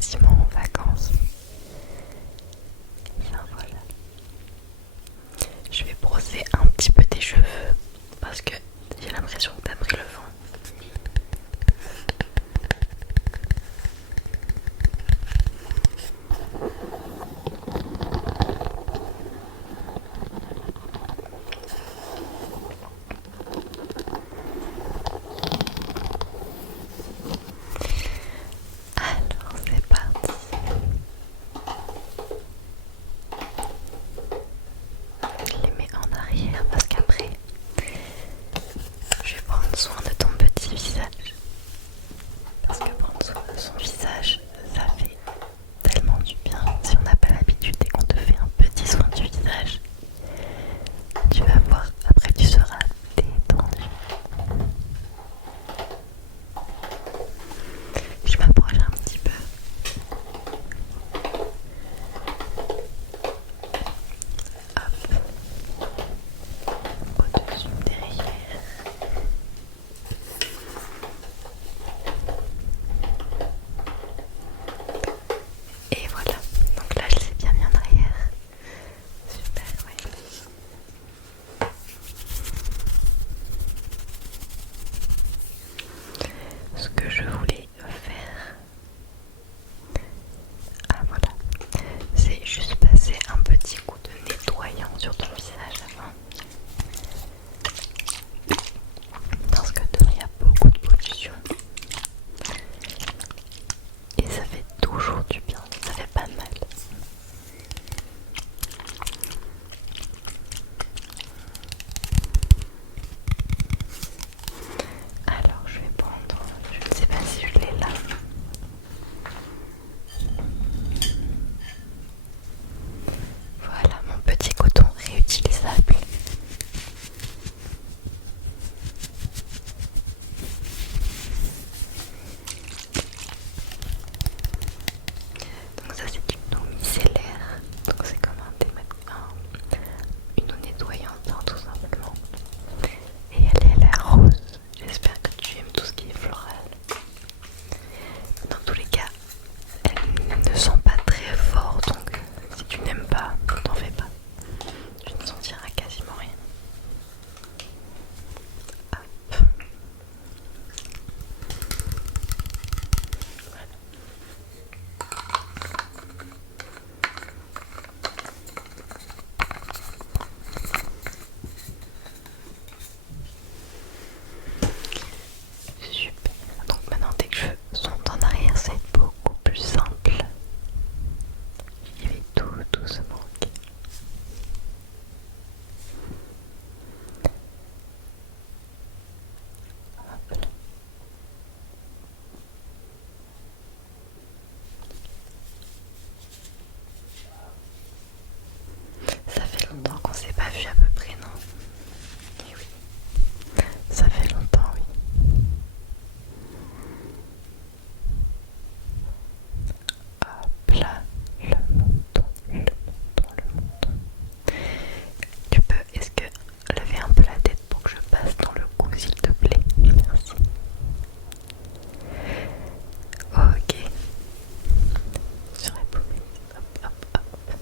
quasiment en vacances. Enfin voilà. Je vais brosser un petit peu tes cheveux parce que j'ai l'impression que t'as pris le vent. Alors c'est parti. Je les mets en arrière parce qu'après je vais prendre soin de ton petit visage. Parce que prendre soin de son visage, ça fait tellement du bien. Si on n'a pas l'habitude et qu'on te fait un petit soin du visage, tu vas voir, après tu seras détendu. Je m'approche un petit peu. Hop. Au-dessus derrière. Et voilà. Donc là je les ai bien mis en arrière. Super, ouais. Ce que je voulais faire, ah voilà, c'est juste passer un petit coup de nettoyant sur ton visage avant. Parce que dedans il y a beaucoup de pollution. Et ça fait toujours du bien, ça fait pas mal. Alors je vais prendre, je ne sais pas si je l'ai là. Voilà mon petit coton réutilisable. Donc ça c'est une eau micellaire. Donc c'est comme une eau nettoyante hein, tout simplement. Et elle est la rose. J'espère que tu aimes tout ce qui est floral. Dans tous les cas, elle ne sent pas très fort, donc si tu n'aimes pas, t'en fais pas. Tu ne sentiras quasiment rien. Hop. Voilà. Super. Donc maintenant tes cheveux sont en arrière, c'est beaucoup plus simple. J'y vais tout doucement. Ok. Hop là. Ça fait longtemps qu'on s'est pas vu à peu près, non? Eh oui, ça fait longtemps, oui. Hop là, le menton, le menton, le menton. Tu peux, est-ce que lever un peu la tête pour que je passe dans le cou, s'il te plaît? Merci. Ok. Sur les paupières. Hop, hop, hop.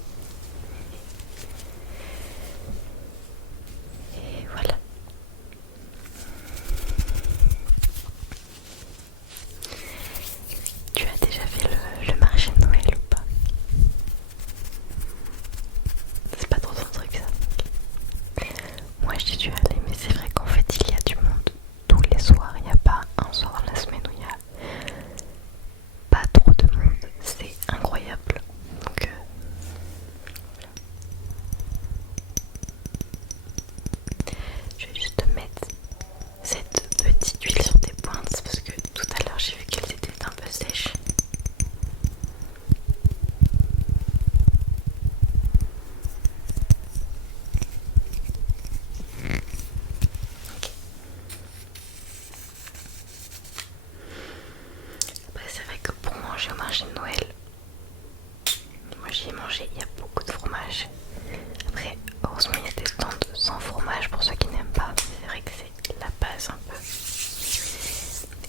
Et voilà. Tu as déjà fait le marché de Noël ou pas? C'est pas trop ton truc ça. Moi j'y suis allée, mais c'est vrai qu'en fait il y a du monde tous les soirs. Il n'y a pas un soir la semaine où il y a pas trop de monde. C'est incroyable. Donc je vais juste te mettre cette petite huile sur tes pointes parce que tout à l'heure j'ai vu qu'elles étaient un peu sèches. Ok. Après c'est vrai que pour manger au marché de Noël, moi j'y ai mangé, il y a beaucoup de fromage. Après heureusement il y a des stands sans fromage pour ceux qui n'aiment pas. C'est vrai que c'est la base un peu.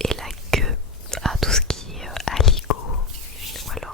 Et la queue à tout ce qui est aligot ou alors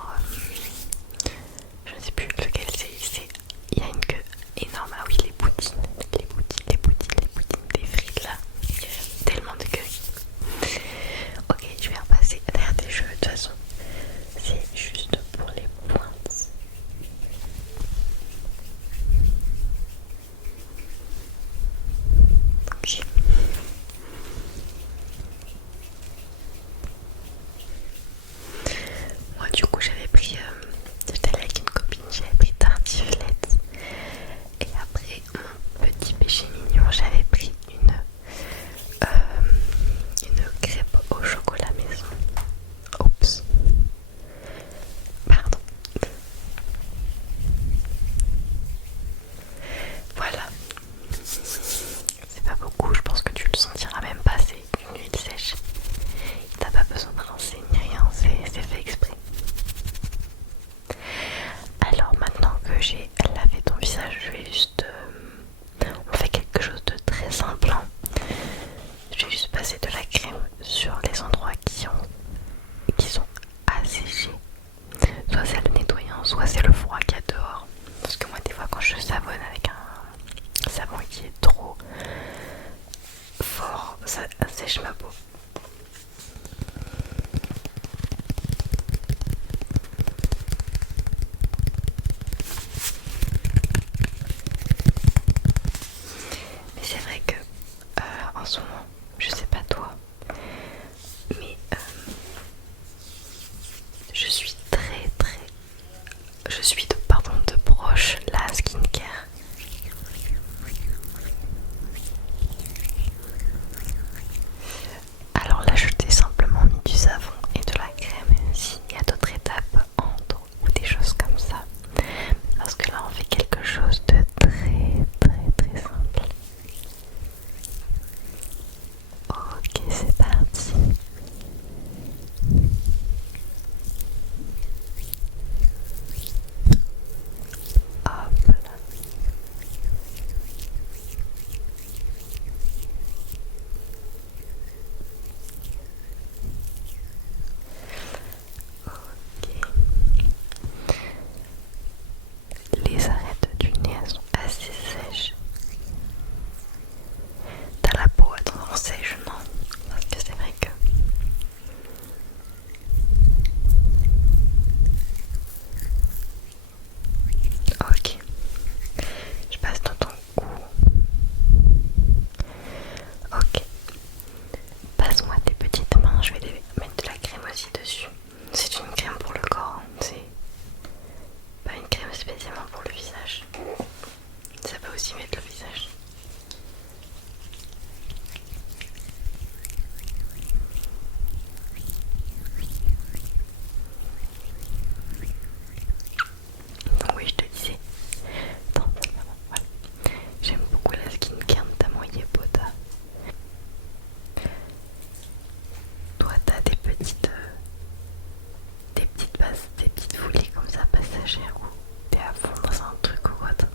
passes des petites folies comme ça passagères ou t'es à fond dans un truc ou autre?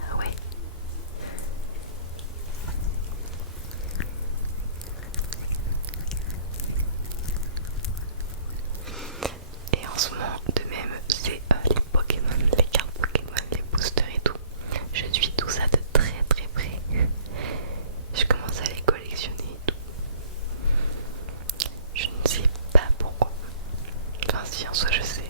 Ah ouais. Et en ce moment, de même, c'est les Pokémon, les cartes Pokémon, les boosters et tout. Je suis tout ça de très très près. Je commence à les collectionner et tout. Je ne sais pas pourquoi. Enfin si, en soi je sais.